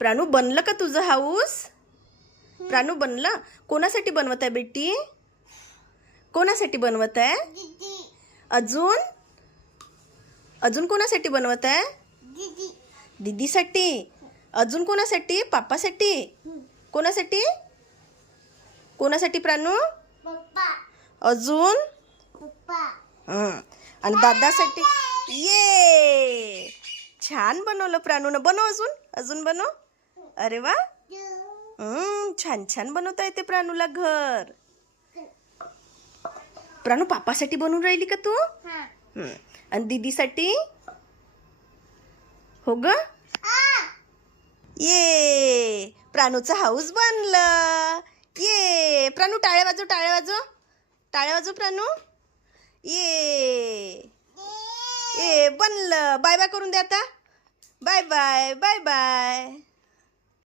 प्राणू बनलं का तुझं हाऊस? प्राणू बनलं? कोणासाठी बनवत आहे बेटी? कोणासाठी बनवत आहे? अजून अजून कोणासाठी बनवत आहे? दीदीसाठी. अजून कोणासाठी? पापासाठी. कोणासाठी? कोणासाठी प्राणू? अजून आणि दादासाठी. ये छान बनवलं प्राणूनं. बनव अजून अजून बनव. अरे वा, छान छान बनवता येते प्राणूला घर. प्राणू पापासाठी बनवून राहिली का तू? आणि दीदीसाठी? हो ग. ये प्राणूचं हाऊस बनलं. ये प्राणू टाळ्या वाजव, टाळ्या वाजव, टाळ्या वाजव प्राणू. ये ये बनलं. बाय बाय करून दे आता. Bye bye bye bye.